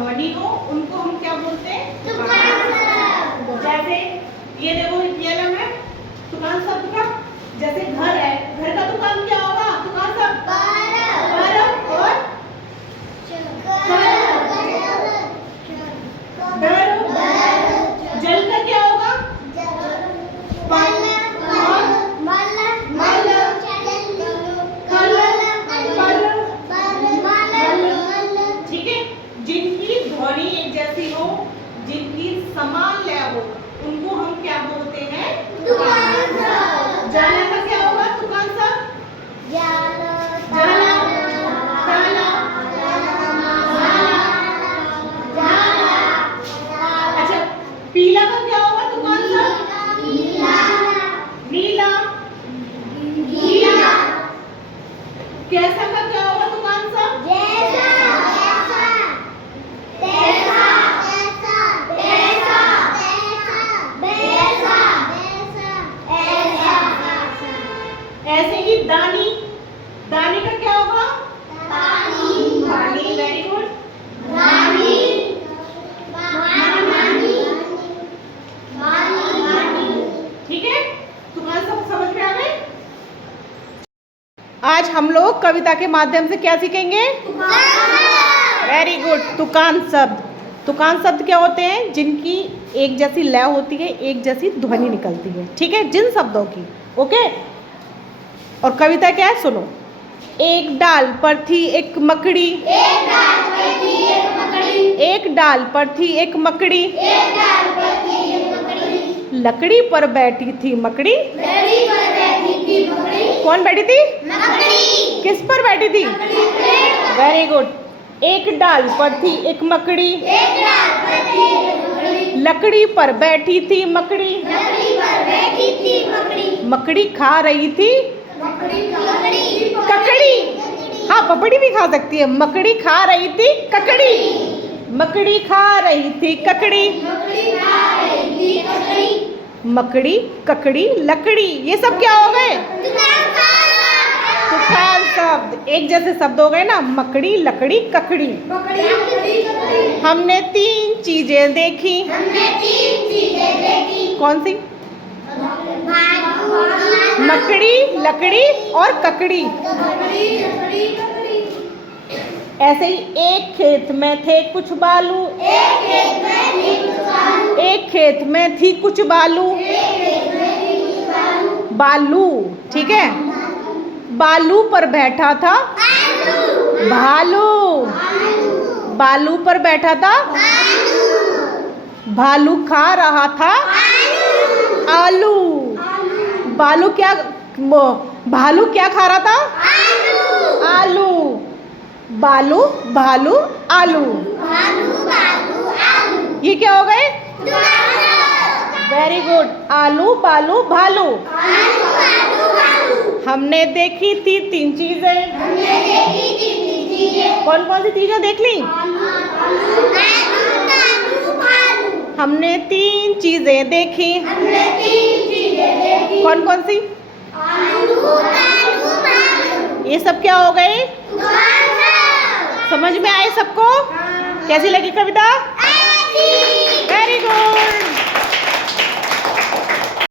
ध्वनि हो उनको हम क्या बोलते हैं? तुकान शब्द। जैसे ये देखो यलम है, तुकान शब्द का। जैसे घर है, घर का तुकान क्या होगा? तुकान शब्द घर और जल का क्या होगा? ठीक है। जिनकी ध्वनि एक जैसी हो, जिनकी समान लय हो, उनको हम क्या बोलते हैं? जाना का क्या होगा? तुकान शब्द पीला का क्या होगा? तुकान शब्द नीला। गीला। कैसा का क्या होगा? तुकान शब्द ऐसे ही दानी। दानी का क्या होगा? पानी। Very good. ठीक है, तुम्हारा सब समझ में आ गए? आज हम लोग कविता के माध्यम से क्या सीखेंगे? Very good. तुकान शब्द। तुकान शब्द क्या होते हैं? जिनकी एक जैसी लय होती है, एक जैसी ध्वनि निकलती है। ठीक है, जिन शब्दों की। ओके। और कविता क्या है? सुनो। एक डाल पर थी एक मकड़ी, एक डाल पर थी एक मकड़ी, लकड़ी पर बैठी थी मकड़ी। कौन बैठी थी? मकड़ी। किस पर बैठी थी? Very good. एक डाल पर थी एक मकड़ी, लकड़ी पर बैठी थी मकड़ी। मकड़ी खा रही थी ककड़ी। हाँ, पपड़ी भी खा सकती है। मकड़ी खा रही थी ककड़ी। मकड़ी खा रही थी ककड़ी। मकड़ी, ककड़ी, लकड़ी, ये सब क्या हो गए? तुकान शब्द। एक जैसे शब्द हो गए ना। मकड़ी, लकड़ी, ककड़ी। हमने तीन चीजें देखी। कौन सी? मकड़ी, लकड़ी और ककड़ी। ऐसे ही एक खेत में थे कुछ बालू, एक खेत में थी कुछ बालू। बालू। ठीक है। बालू पर बैठा था भालू। बालू पर बैठा था भालू। खा रहा था आलू। भालू क्या खा रहा था? आलू। बालू, भालू, आलू। ये क्या हो गए? Very good. आलू, बालू, भालू। हमने देखी थी तीन चीजें। कौन कौन सी चीजें देख ली? हमने तीन चीजें देखी। कौन कौन सी? ये सब क्या हो गए? समझ में आए सबको? कैसी लगी कविता? Very good.